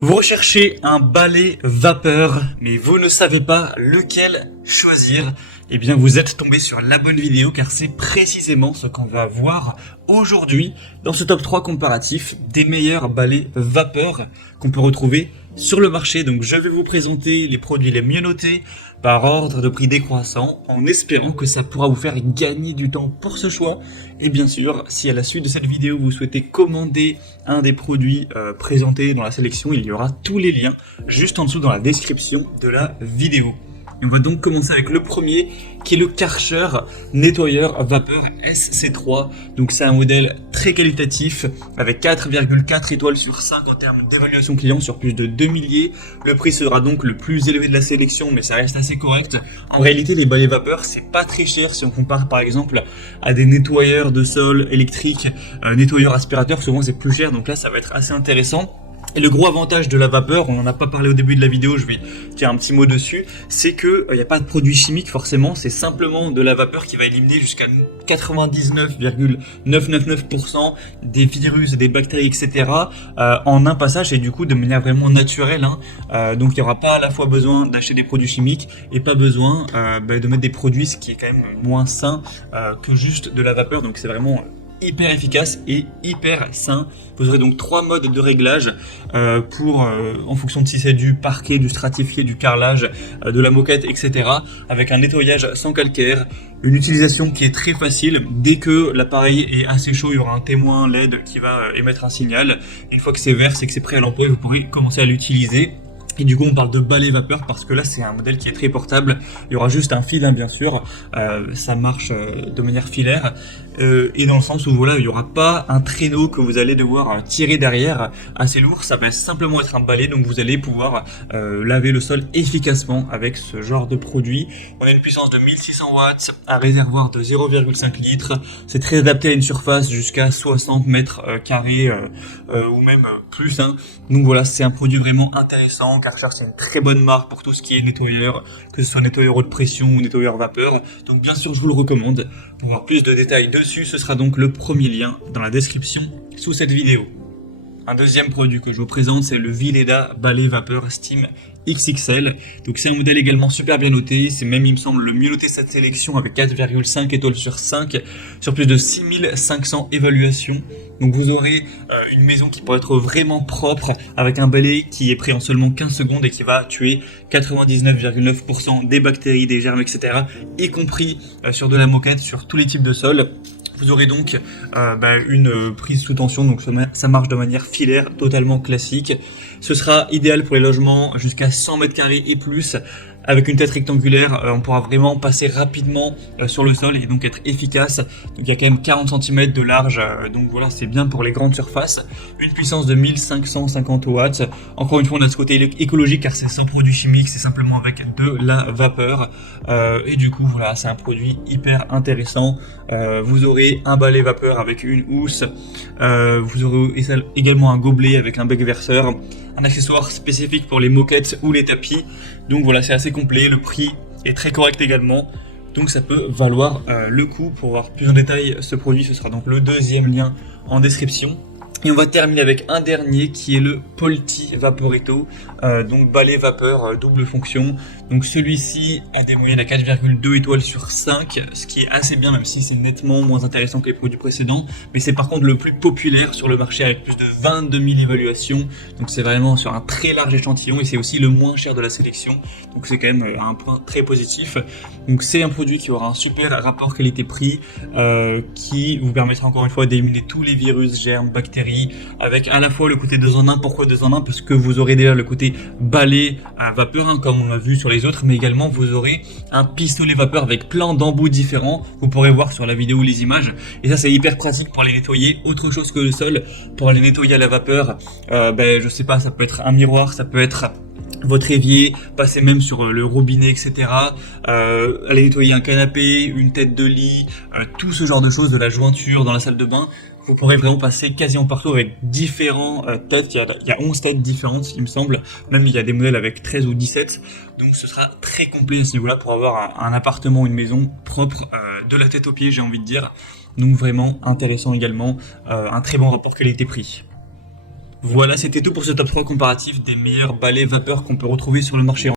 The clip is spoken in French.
Vous recherchez un balai vapeur, mais vous ne savez pas lequel choisir. Eh bien, vous êtes tombé sur la bonne vidéo car c'est précisément ce qu'on va voir aujourd'hui dans ce top 3 comparatif des meilleurs balais vapeur qu'on peut retrouver sur le marché. Donc, je vais vous présenter les produits les mieux notés par ordre de prix décroissant en espérant que ça pourra vous faire gagner du temps pour ce choix. Et bien sûr, si à la suite de cette vidéo vous souhaitez commander un des produits présentés dans la sélection, il y aura tous les liens juste en dessous dans la description de la vidéo. Et on va donc commencer avec le premier qui est le Karcher nettoyeur vapeur SC3. Donc c'est un modèle très qualitatif avec 4,4 étoiles sur 5 en termes d'évaluation client sur plus de 2 milliers. Le prix sera donc le plus élevé de la sélection mais ça reste assez correct. En réalité les balais vapeur c'est pas très cher si on compare par exemple à des nettoyeurs de sol électriques, nettoyeurs aspirateurs, souvent c'est plus cher donc là ça va être assez intéressant. Et le gros avantage de la vapeur, on n'en a pas parlé au début de la vidéo, je vais dire un petit mot dessus, c'est que il n'y a pas de produits chimiques forcément, c'est simplement de la vapeur qui va éliminer jusqu'à 99,999% des virus, des bactéries, etc. En un passage et du coup de manière vraiment naturelle. Donc il n'y aura pas à la fois besoin d'acheter des produits chimiques et pas besoin de mettre des produits, ce qui est quand même moins sain que juste de la vapeur. Donc c'est vraiment hyper efficace et hyper sain. Vous aurez donc 3 modes de réglage en fonction de si c'est du parquet, du stratifié, du carrelage, de la moquette, etc. Avec un nettoyage sans calcaire, une utilisation qui est très facile. Dès que l'appareil est assez chaud, il y aura un témoin LED qui va émettre un signal. Une fois que c'est vert, c'est que c'est prêt à l'emploi et vous pourrez commencer à l'utiliser. Et du coup, on parle de balai vapeur parce que là, c'est un modèle qui est très portable. Il y aura juste un fil, bien sûr. Ça marche de manière filaire. Et dans le sens où voilà, il n'y aura pas un traîneau que vous allez devoir tirer derrière assez lourd. Ça va simplement être un balai. Donc, vous allez pouvoir laver le sol efficacement avec ce genre de produit. On a une puissance de 1600 watts, un réservoir de 0,5 litres. C'est très adapté à une surface jusqu'à 60 mètres carrés ou même plus. Donc voilà, c'est un produit vraiment intéressant. Karcher, c'est une très bonne marque pour tout ce qui est nettoyeur, que ce soit nettoyeur haute pression ou nettoyeur vapeur. Donc bien sûr, je vous le recommande. Pour avoir plus de détails dessus, ce sera donc le premier lien dans la description sous cette vidéo. Un deuxième produit que je vous présente, c'est le Vileda balai vapeur Steam XXL. Donc c'est un modèle également super bien noté, c'est même il me semble le mieux noté de cette sélection avec 4,5 étoiles sur 5 sur plus de 6500 évaluations. Donc vous aurez une maison qui pourrait être vraiment propre avec un balai qui est prêt en seulement 15 secondes et qui va tuer 99,9% des bactéries, des germes, etc. y compris sur de la moquette, sur tous les types de sols. Vous aurez donc une prise sous tension, donc ça marche de manière filaire, totalement classique. Ce sera idéal pour les logements jusqu'à 100 mètres carrés et plus. Avec une tête rectangulaire, on pourra vraiment passer rapidement sur le sol et donc être efficace. Donc il y a quand même 40 cm de large, donc voilà, c'est bien pour les grandes surfaces. Une puissance de 1550 watts. Encore une fois, on a ce côté écologique car c'est sans produits chimiques, c'est simplement avec de la vapeur. Et du coup, voilà, c'est un produit hyper intéressant. Vous aurez un balai vapeur avec une housse. Vous aurez également un gobelet avec un bec verseur. Un accessoire spécifique pour les moquettes ou les tapis. Donc voilà, c'est assez complet, le prix est très correct également. Donc ça peut valoir le coup. Pour voir plus en détail ce produit, ce sera donc le deuxième lien en description. Et on va terminer avec un dernier qui est le Polti Vaporetto, donc balai vapeur double fonction. Donc celui-ci a des moyennes à 4,2 étoiles sur 5, ce qui est assez bien même si c'est nettement moins intéressant que les produits précédents. Mais c'est par contre le plus populaire sur le marché avec plus de 22 000 évaluations. Donc c'est vraiment sur un très large échantillon et c'est aussi le moins cher de la sélection. Donc c'est quand même un point très positif. Donc c'est un produit qui aura un super rapport qualité-prix qui vous permettra encore une fois d'éliminer tous les virus, germes, bactéries avec à la fois le côté 2 en 1. Pourquoi 2 en 1? Parce que vous aurez déjà le côté balai à vapeur comme on a vu sur les autres, mais également vous aurez un pistolet vapeur avec plein d'embouts différents. Vous pourrez voir sur la vidéo les images et ça c'est hyper pratique pour les nettoyer autre chose que le sol. Pour les nettoyer à la vapeur, je sais pas, ça peut être un miroir, ça peut être votre évier, passer même sur le robinet, etc. Aller nettoyer un canapé, une tête de lit, tout ce genre de choses, de la jointure dans la salle de bain. Vous pourrez vraiment passer quasiment partout avec différents têtes. Il y a 11 têtes différentes, il me semble. Même il y a des modèles avec 13 ou 17. Donc ce sera très complet à ce niveau-là pour avoir un appartement, une maison propre de la tête aux pieds, j'ai envie de dire. Donc vraiment intéressant également. Un très bon rapport qualité-prix. Voilà, c'était tout pour ce top 3 comparatif des meilleurs balais vapeur qu'on peut retrouver sur le marché.